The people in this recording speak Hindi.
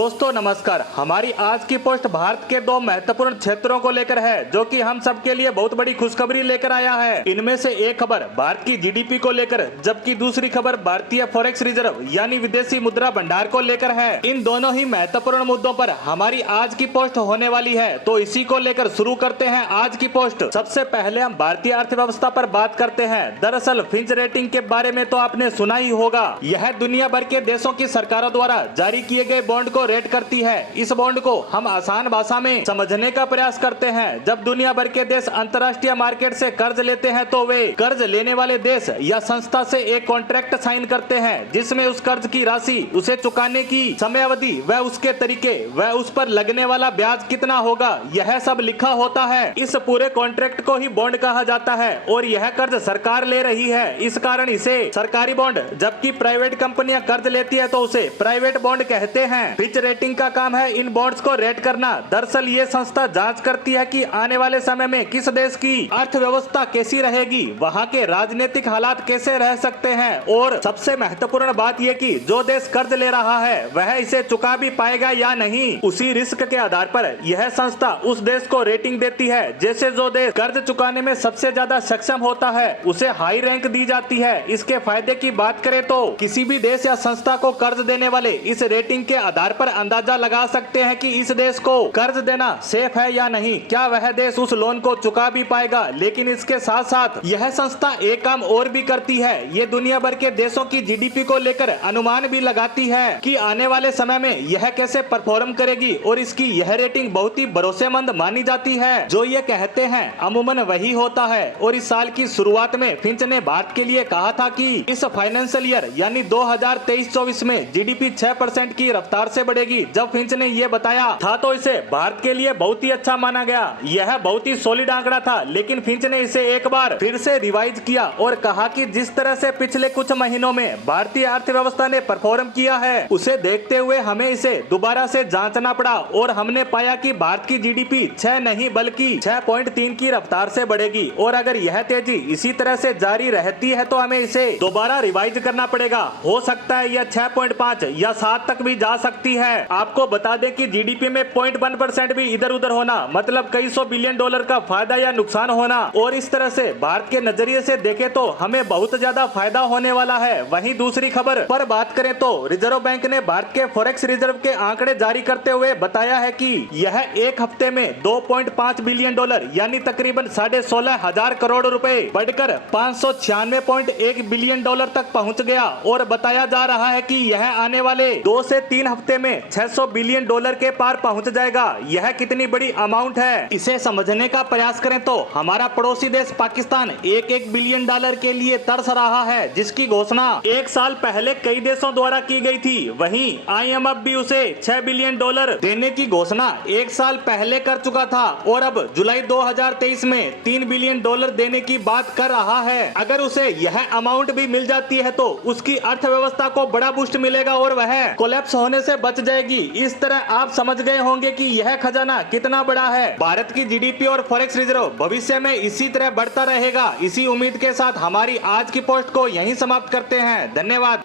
दोस्तों नमस्कार। हमारी आज की पोस्ट भारत के दो महत्वपूर्ण क्षेत्रों को लेकर है, जो कि हम सबके लिए बहुत बड़ी खुशखबरी लेकर आया है। इनमें से एक खबर भारत की जीडीपी को लेकर, जबकि दूसरी खबर भारतीय फॉरेक्स रिजर्व यानी विदेशी मुद्रा भंडार को लेकर है। इन दोनों ही महत्वपूर्ण मुद्दों पर हमारी आज की पोस्ट होने वाली है, तो इसी को लेकर शुरू करते हैं आज की पोस्ट। सबसे पहले हम भारतीय अर्थव्यवस्था पर बात करते हैं। दरअसल फिंच रेटिंग के बारे में तो आपने सुना ही होगा। यह दुनिया भर के देशों की सरकारों द्वारा जारी किए गए बॉन्ड को रेट करती है। इस बॉन्ड को हम आसान भाषा में समझने का प्रयास करते हैं। जब दुनिया भर के देश अंतर्राष्ट्रीय मार्केट से कर्ज लेते हैं, तो वे कर्ज लेने वाले देश या संस्था से एक कॉन्ट्रैक्ट साइन करते हैं, जिसमें उस कर्ज की राशि, उसे चुकाने की समयावधि व उसके तरीके व उस पर लगने वाला ब्याज कितना होगा, यह सब लिखा होता है। इस पूरे कॉन्ट्रैक्ट को ही बॉन्ड कहा जाता है और यह कर्ज सरकार ले रही है। इस कारण इसे सरकारी बॉन्ड, जबकि प्राइवेट कंपनियां कर्ज लेती है तो उसे प्राइवेट बॉन्ड कहते हैं। फिच रेटिंग का काम है इन बॉन्ड्स को रेट करना। दरअसल ये संस्था जांच करती है कि आने वाले समय में किस देश की अर्थव्यवस्था कैसी रहेगी, वहाँ के राजनीतिक हालात कैसे रह सकते हैं, और सबसे महत्वपूर्ण बात ये कि जो देश कर्ज ले रहा है वह इसे चुका भी पाएगा या नहीं। उसी रिस्क के आधार पर यह संस्था उस देश को रेटिंग देती है। जैसे जो देश कर्ज चुकाने में सबसे ज्यादा सक्षम होता है, उसे हाई रैंक दी जाती है। इसके फायदे की बात करें तो किसी भी देश या संस्था को कर्ज देने वाले इस रेटिंग के आधार पर अंदाजा लगा सकते हैं कि इस देश को कर्ज देना सेफ है या नहीं, क्या वह देश उस लोन को चुका भी पाएगा। लेकिन इसके साथ साथ यह संस्था एक काम और भी करती है। ये दुनिया भर के देशों की जीडीपी को लेकर अनुमान भी लगाती है कि आने वाले समय में यह कैसे परफॉर्म करेगी, और इसकी यह रेटिंग बहुत ही भरोसेमंद मानी जाती है। जो ये कहते हैं अमूमन वही होता है। और इस साल की शुरुआत में फिंच ने भारत के लिए कहा था कि इस फाइनेंशियल ईयर यानी 2023-24 में जीडीपी 6% की रफ्तार से बढ़ेगी। जब फिंच ने ये बताया था तो इसे भारत के लिए बहुत ही अच्छा माना गया। यह बहुत ही सॉलिड आंकड़ा था, लेकिन फिंच ने इसे एक बार फिर से रिवाइज किया और कहा कि जिस तरह से पिछले कुछ महीनों में भारतीय अर्थव्यवस्था ने परफॉर्म किया है, उसे देखते हुए हमें इसे दोबारा से जांचना पड़ा। और हमने पाया कि भारत की जीडीपी 6 नहीं बल्कि 6.3 की रफ्तार से बढ़ेगी। और अगर यह तेजी इसी तरह से जारी रहती है तो हमें इसे दोबारा रिवाइज करना पड़ेगा। हो सकता है यह 6.5 या 7 तक भी जा सकती है। आपको बता दें कि जीडीपी में 0.1% भी इधर उधर होना मतलब कई सौ बिलियन डॉलर का फायदा या नुकसान होना। और इस तरह से भारत के नजरिए से देखें तो हमें बहुत ज्यादा फायदा होने वाला है। वहीं दूसरी खबर पर बात करें तो रिजर्व बैंक ने भारत के फॉरेक्स रिजर्व के आंकड़े जारी करते हुए बताया है कि यह एक हफ्ते में 2.5 बिलियन डॉलर यानी तकरीबन 16,500 करोड़ रुपए बढ़कर 596.1 बिलियन डॉलर तक पहुंच गया। और बताया जा रहा है कि यह आने वाले 2 से 3 हफ्ते में 600 बिलियन डॉलर के पार पहुंच जाएगा। यह कितनी बड़ी अमाउंट है, इसे समझने का प्रयास करें तो हमारा पड़ोसी देश पाकिस्तान 1-1 बिलियन डॉलर के लिए तरस रहा है, जिसकी घोषणा 1 साल पहले कई देशों द्वारा की गई थी। वहीं IMF भी उसे 6 बिलियन डॉलर देने की घोषणा 1 साल पहले कर चुका था और अब जुलाई 2023 में 3 बिलियन डॉलर देने की बात कर रहा है। अगर उसे यह अमाउंट भी मिल जाती है तो उसकी अर्थव्यवस्था को बड़ा बूस्ट मिलेगा और वह कोलैप्स होने से बच जाएगी। इस तरह आप समझ गए होंगे कि यह खजाना कितना बड़ा है। भारत की जीडीपी और फॉरेक्स रिजर्व भविष्य में इसी तरह बढ़ता रहेगा। इसी उम्मीद के साथ हमारी आज की पोस्ट को यहीं समाप्त करते हैं। धन्यवाद।